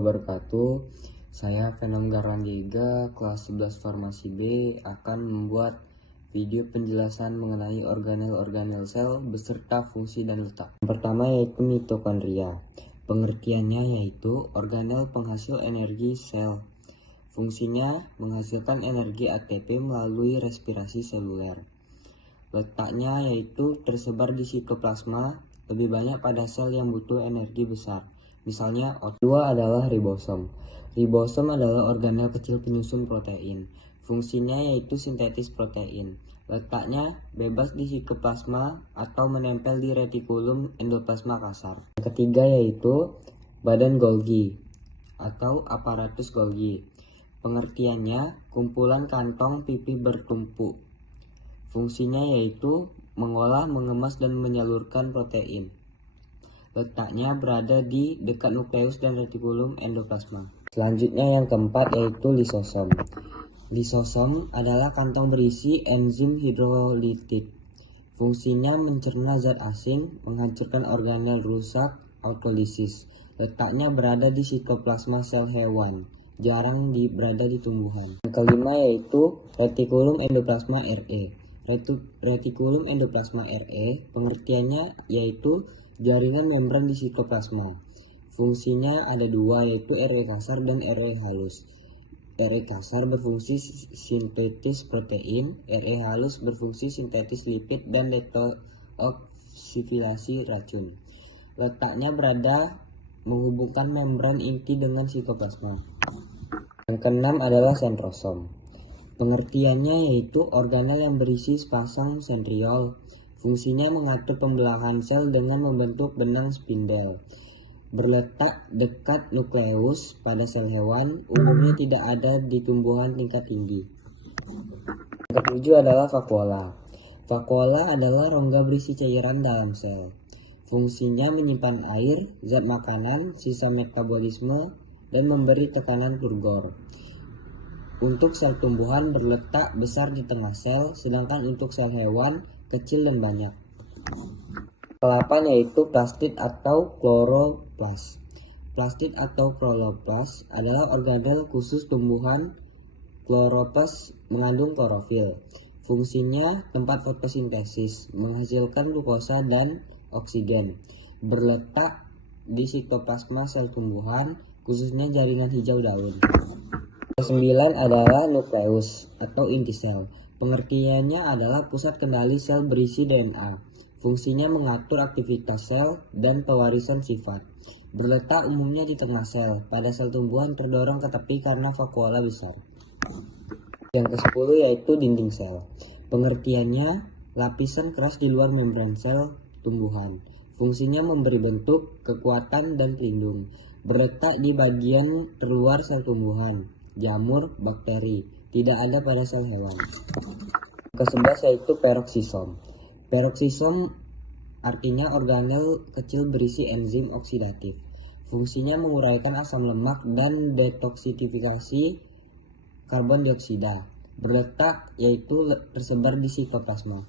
wabarakatuh. Saya Venom Garlandiga, kelas 11 Farmasi B, akan membuat video penjelasan mengenai organel-organel sel beserta fungsi dan letak. Yang pertama yaitu mitokondria. Pengertiannya yaitu organel penghasil energi sel. Fungsinya menghasilkan energi ATP melalui respirasi seluler. Letaknya yaitu tersebar di sitoplasma, lebih banyak pada sel yang butuh energi besar. Misalnya, kedua adalah ribosom. Ribosom adalah organel kecil penyusun protein. Fungsinya yaitu sintetis protein. Letaknya bebas di sitoplasma atau menempel di retikulum endoplasma kasar. Yang ketiga yaitu badan Golgi atau aparatus Golgi. Pengertiannya kumpulan kantong pipi bertumpuk. Fungsinya yaitu mengolah, mengemas, dan menyalurkan protein. Letaknya berada di dekat nukleus dan retikulum endoplasma. Selanjutnya yang keempat yaitu lisosom. Lisosom adalah kantong berisi enzim hidrolitid. Fungsinya mencerna zat asing, menghancurkan organel rusak, autolisis. Letaknya berada di sitoplasma sel hewan, jarang berada di tumbuhan. Yang kelima yaitu retikulum endoplasma Re. Retikulum endoplasma Re pengertiannya yaitu jaringan membran di sitoplasma. Fungsinya ada dua, yaitu Re kasar dan Re halus. Re kasar berfungsi sintetis protein, Re halus berfungsi sintetis lipid dan detoksifikasi racun. Letaknya berada menghubungkan membran inti dengan sitoplasma. Yang keenam adalah sentrosom. Pengertiannya yaitu organel yang berisi sepasang sentriol. Fungsinya mengatur pembelahan sel dengan membentuk benang spindel. Berletak dekat nukleus pada sel hewan, umumnya tidak ada di tumbuhan tingkat tinggi. Yang ketujuh adalah vakuola. Vakuola adalah rongga berisi cairan dalam sel. Fungsinya menyimpan air, zat makanan, sisa metabolisme, dan memberi tekanan turgor. Untuk sel tumbuhan berletak besar di tengah sel, sedangkan untuk sel hewan kecil dan banyak. Ke-8 yaitu plastid atau kloroplas. Plastid atau kloroplas adalah organel khusus tumbuhan. Kloroplas mengandung klorofil. Fungsinya tempat fotosintesis, menghasilkan glukosa dan oksigen. Berletak di sitoplasma sel tumbuhan, khususnya jaringan hijau daun. Ke-9 adalah nukleus atau inti sel. Pengertiannya adalah pusat kendali sel berisi DNA. Fungsinya mengatur aktivitas sel dan pewarisan sifat. Berletak umumnya di tengah sel. Pada sel tumbuhan terdorong ke tepi karena vakuola besar. Yang ke-10 yaitu dinding sel. Pengertiannya lapisan keras di luar membran sel tumbuhan. Fungsinya memberi bentuk, kekuatan, dan pelindung. Berletak di bagian terluar sel tumbuhan. Jamur, bakteri, tidak ada pada sel hewan. Ke-11 yaitu peroksisom. Peroksisom artinya organel kecil berisi enzim oksidatif. Fungsinya menguraikan asam lemak dan detoksifikasi karbon dioksida. Berletak yaitu tersebar di sitoplasma.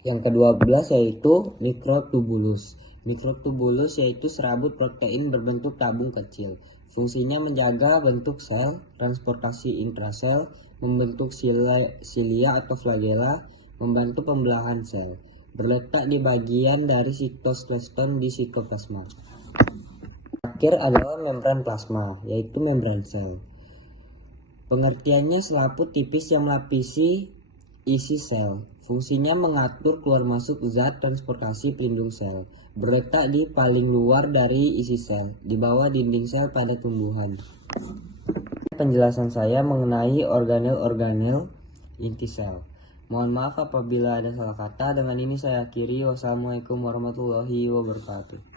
Yang ke-12 yaitu mikrotubulus. Mikrotubulus yaitu serabut protein berbentuk tabung kecil. Fungsinya menjaga bentuk sel, transportasi intrasel, membentuk silia atau flagela, membantu pembelahan sel. Berletak di bagian dari sitoskeleton di sitoplasma. Terakhir adalah membran plasma, yaitu membran sel. Pengertiannya selaput tipis yang melapisi isi sel. Fungsinya mengatur keluar masuk zat transportasi pelindung sel. Berletak di paling luar dari isi sel, di bawah dinding sel pada tumbuhan. Penjelasan saya mengenai organel-organel inti sel. Mohon maaf apabila ada salah kata. Dengan ini saya akhiri. Wassalamualaikum warahmatullahi wabarakatuh.